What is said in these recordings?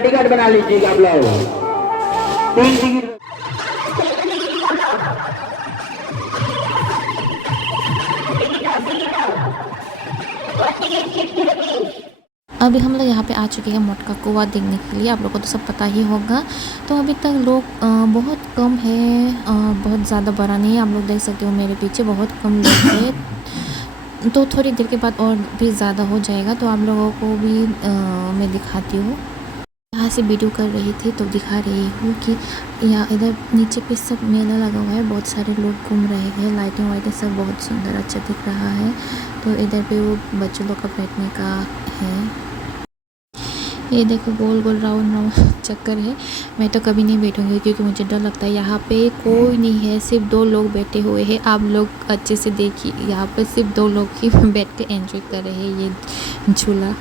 Ticket बना लीजिएगा आप लोग 3 टिकट। अभी हम लोग यहाँ पे आ चुके हैं मटका कुआं देखने के लिए। आप लोगों को तो सब पता ही होगा। तो अभी तक लोग बहुत कम है, बहुत ज़्यादा बड़ा नहीं है। आप लोग देख सकते हो मेरे पीछे बहुत कम लोग है। तो थोड़ी देर के बाद और भी ज़्यादा हो जाएगा, तो आप लोगों को भी मैं दिखाती हूँ। यहाँ से वीडियो कर रही थी तो दिखा रही हूँ कि यहाँ इधर नीचे पे सब मेला लगा हुआ है, बहुत सारे लोग घूम रहे हैं, लाइटिंग वाइटिंग सब बहुत सुंदर अच्छा दिख रहा है। तो इधर पे वो बच्चों लोग का बैठने का है। ये देखो गोल गोल राउंड राउंड चक्कर है। मैं तो कभी नहीं बैठूंगी क्योंकि मुझे डर लगता है। यहाँ पे कोई नहीं है, सिर्फ 2 लोग बैठे हुए हैं। आप लोग अच्छे से देखिए, यहाँ पे सिर्फ 2 लोग ही बैठ के एंजॉय कर रहे हैं ये झूला।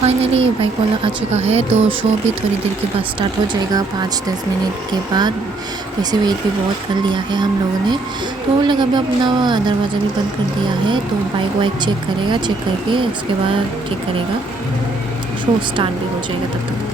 फाइनली ये बाइक वाला आ चुका है, तो शो भी थोड़ी देर के बाद स्टार्ट हो जाएगा, 5-10 मिनट के बाद। वैसे वेट भी बहुत कर लिया है हम लोगों ने, तो वो लोग अभी अपना दरवाज़ा भी बंद कर दिया है। तो बाइक वाइक चेक करेगा, चेक करके उसके बाद ठीक करेगा, शो स्टार्ट भी हो जाएगा तब तक।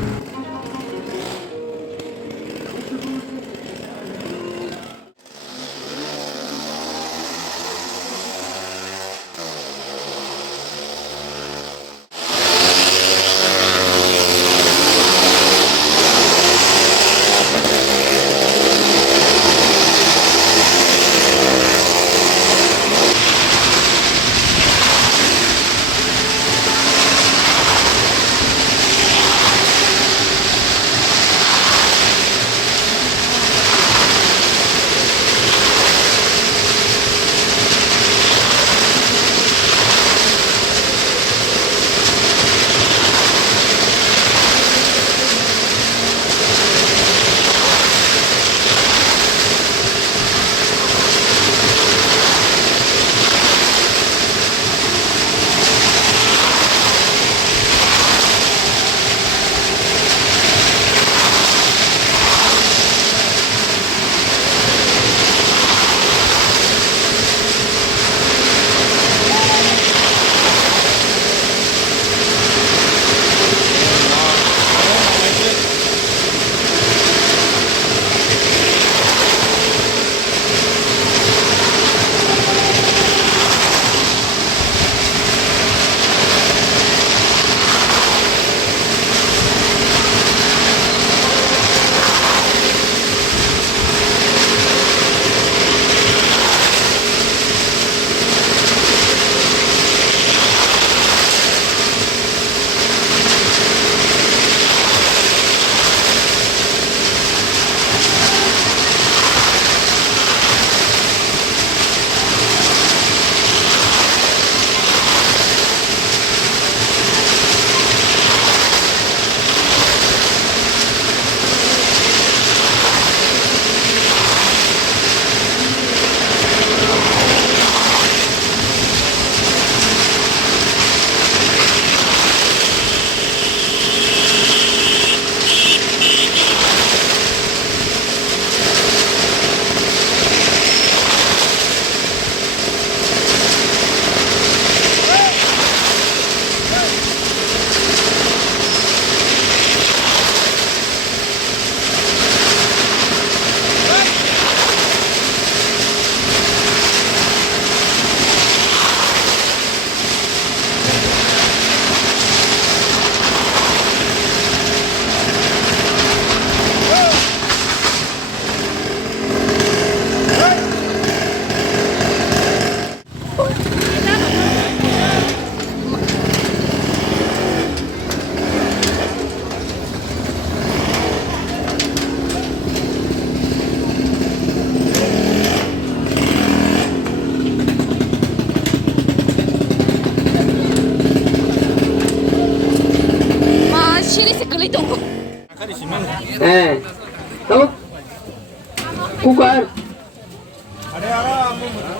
Kuker.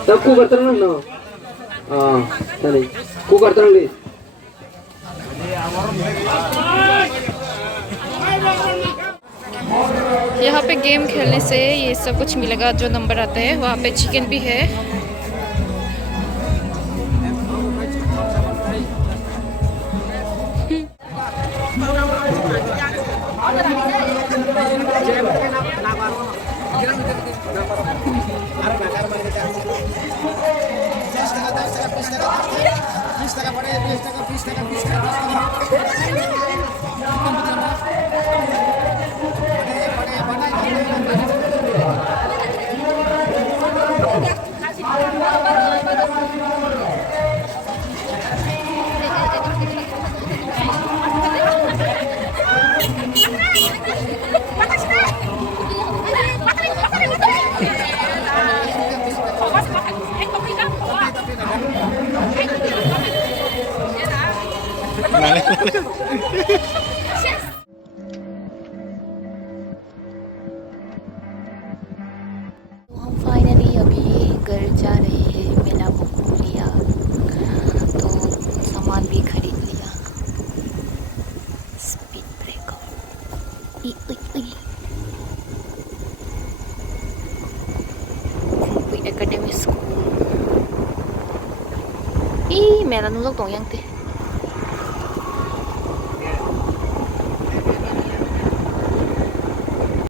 Tab kuker terang no. Tadi. Kuker terang di. यहाँ पे गेम खेलने से ये सब कुछ मिलेगा, जो नंबर आता है। वहाँ पे चिकन भी है। हम फाइनली अभी घर जा रहे हैं। मेला को घूम लिया तो सामान भी खरीद लिया। Speed breaker academy school. Ih, meron nulog tong yang teh.